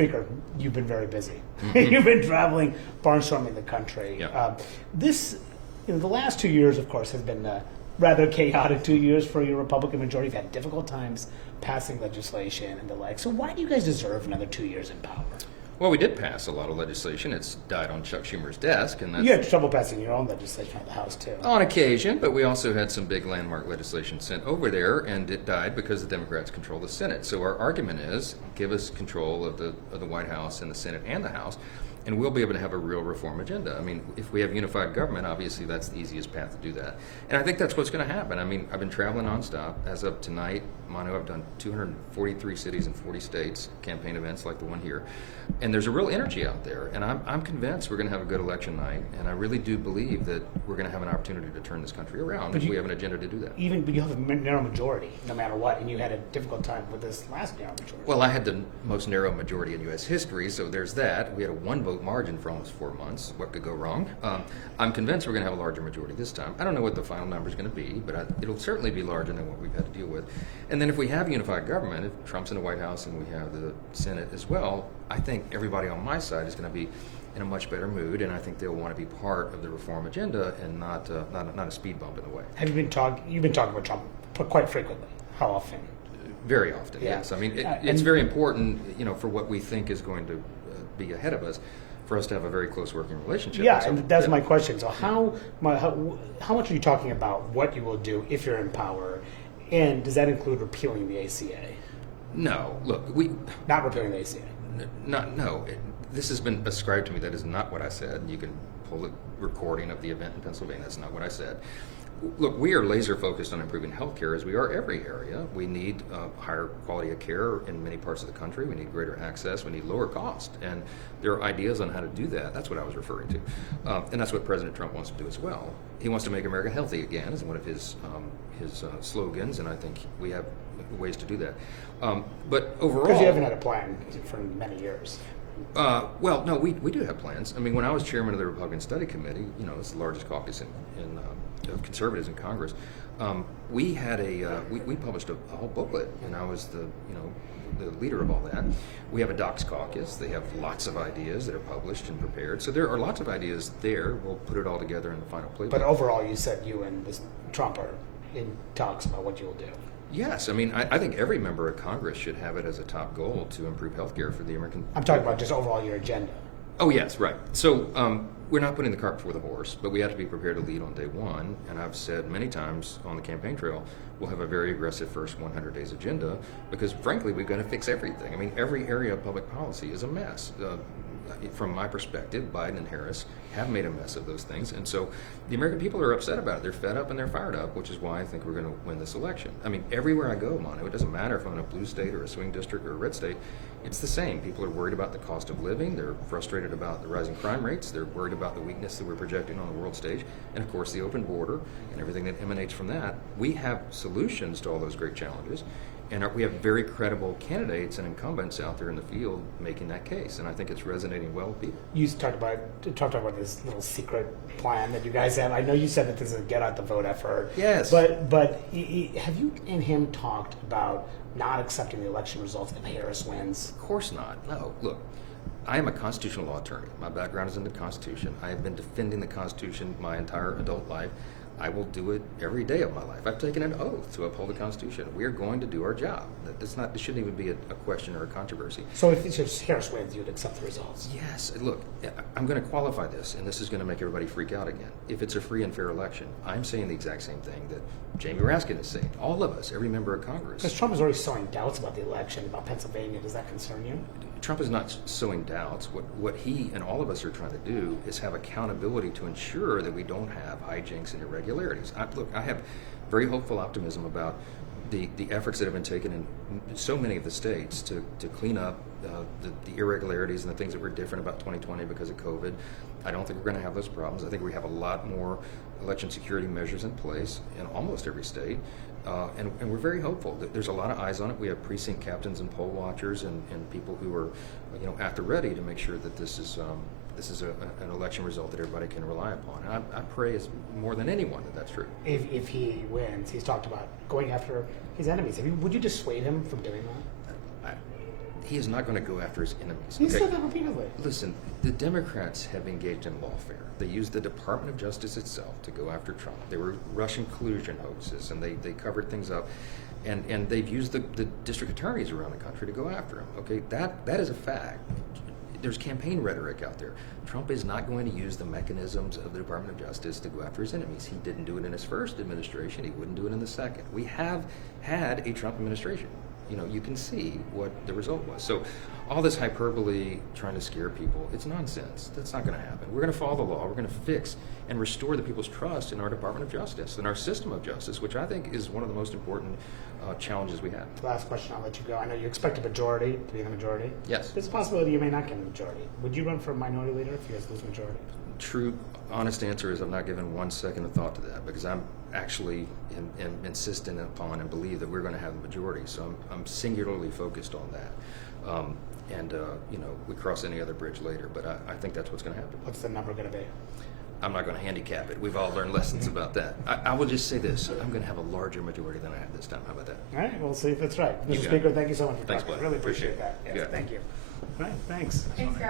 Speaker, you've been very busy. You've been traveling, barnstorming the country. Yeah. The last 2 years, of course, have been rather chaotic 2 years for your Republican majority. You've had difficult times passing legislation and the like. So why do you guys deserve another 2 years in power? Well, we did pass a lot of legislation. It's died on Chuck Schumer's desk, and that's You had trouble passing your own legislation out of the House, too. on occasion, but we also had some big landmark legislation sent over there, and it died because the Democrats control the Senate. So our argument is, give us control of the White House and the Senate and the House, and we'll be able to have a real reform agenda. I mean, if we have unified government, obviously that's the easiest path to do that. And I think that's what's going to happen. I mean, I've been traveling nonstop. As of tonight, Manu, I've done 243 cities in 40 states, campaign events like the one here. And there's a real energy out there. And I'm convinced we're going to have a good election night. And I really do believe that we're going to have an opportunity to turn this country around if we have an agenda to do that. But you have a narrow majority, no matter what, and you had a difficult time with this last narrow majority. Well, I had the most narrow majority in U.S. history, so there's that. We had a one-vote margin for almost 4 months. What could go wrong? I'm convinced we're going to have a larger majority this time. I don't know what the final number is going to be, but it'll certainly be larger than what we've had to deal with. And then if we have unified government, if Trump's in the White House and we have the Senate as well, I think everybody on my side is going to be in a much better mood, and I think they'll want to be part of the reform agenda and not a speed bump in the way. You've been talking about Trump quite frequently. How often? Very often, Yeah. yes. I mean, it's very important, for what we think is going to be ahead of us, for us to have a very close working relationship. Yeah, and that's my question. So how much are you talking about what you will do if you're in power, and does that include repealing the ACA? No, look, Not repealing the ACA. No. This has been ascribed to me. That is not what I said. You can pull a recording of the event in Pennsylvania. That's not what I said. Look, we are laser focused on improving health care, as we are every area. We need higher quality of care in many parts of the country. We need greater access. We need lower cost. And there are ideas on how to do that. That's what I was referring to. And that's what President Trump wants to do as well. He wants to make America healthy again, is one of his slogans, and I think we have ways to do that. But overall... Because you haven't had a plan for many years. Well, no, we do have plans. I mean, when I was chairman of the Republican Study Committee, it's the largest caucus of conservatives in Congress, we had we published a whole booklet, and I was the leader of all that. We have a Docs Caucus. They have lots of ideas that are published and prepared. So there are lots of ideas there. We'll put it all together in the final playbook. But overall, you said you and Trump are in talks about what you will do. Yes, I mean, I think every member of Congress should have it as a top goal to improve health care for the American I'm talking about just overall your agenda. Oh, yes, right. So we're not putting the cart before the horse, but we have to be prepared to lead on day one. And I've said many times on the campaign trail, we'll have a very aggressive first 100 days agenda because, frankly, we've got to fix everything. I mean, every area of public policy is a mess. From my perspective, Biden and Harris have made a mess of those things. And so the American people are upset about it. They're fed up and they're fired up, which is why I think we're going to win this election. I mean, everywhere I go, Manu, it doesn't matter if I'm in a blue state or a swing district or a red state, it's the same. People are worried about the cost of living. They're frustrated about the rising crime rates. They're worried about the weakness that we're projecting on the world stage. And, of course, the open border and everything that emanates from that. We have solutions to all those great challenges. And we have very credible candidates and incumbents out there in the field making that case, and I think it's resonating well with people. You talked about this little secret plan that you guys have. I know you said that this is a get out the vote effort. Yes. But have you and him talked about not accepting the election results if Harris wins? Of course not. No. Look, I am a constitutional law attorney. My background is in the Constitution. I have been defending the Constitution my entire adult life. I will do it every day of my life. I've taken an oath to uphold the Constitution. We are going to do our job. It shouldn't even be a question or a controversy. So if Harris wins, you'd accept the results? Yes. Look, I'm going to qualify this, and this is going to make everybody freak out again. If it's a free and fair election, I'm saying the exact same thing that Jamie Raskin is saying. All of us, every member of Congress. Because Trump is already sowing doubts about the election, about Pennsylvania. Does that concern you? Trump is not sowing doubts. What he and all of us are trying to do is have accountability to ensure that we don't have hijinks and irregularities. I have very hopeful optimism about the efforts that have been taken in so many of the states to clean up the irregularities and the things that were different about 2020 because of COVID. I don't think we're going to have those problems. I think we have a lot more election security measures in place in almost every state. And we're very hopeful. There's a lot of eyes on it. We have precinct captains and poll watchers and people who are, at the ready to make sure that this is an election result that everybody can rely upon. And I pray as more than anyone that that's true. If he wins, he's talked about going after his enemies. Would you dissuade him from doing that? he is not going to go after his enemies. He said that repeatedly. Listen, the Democrats have engaged in lawfare. They used the Department of Justice itself to go after Trump. They were Russian collusion hoaxes, and they covered things up. And they've used the district attorneys around the country to go after him. Okay, that is a fact. There's campaign rhetoric out there. Trump is not going to use the mechanisms of the Department of Justice to go after his enemies. He didn't do it in his first administration. He wouldn't do it in the second. We have had a Trump administration. You know, you can see what the result was. So all this hyperbole, trying to scare people, it's nonsense. That's not going to happen. We're going to follow the law. We're going to fix and restore the people's trust in our Department of Justice and our system of justice, which I think is one of the most important challenges we have. Last question, I'll let you go. I know you expect a majority to be the majority. Yes. There's a possibility you may not get a majority. Would you run for minority leader if you guys lose majority? True, honest answer is I've not given 1 second of thought to that because I'm actually am insistent upon and believe that we're going to have the majority. So I'm singularly focused on that. You know, we cross any other bridge later, but I think that's what's going to happen. What's the number going to be? I'm not going to handicap it. We've all learned lessons about that. I will just say this. I'm going to have a larger majority than I have this time. How about that? All right, we'll see if that's right. You Mr. got Speaker, it. thank you so much for Thanks, talking. bud. Really appreciate Appreciate that. it. Yes, Yeah. thank you. All right, thanks. Thanks, guys.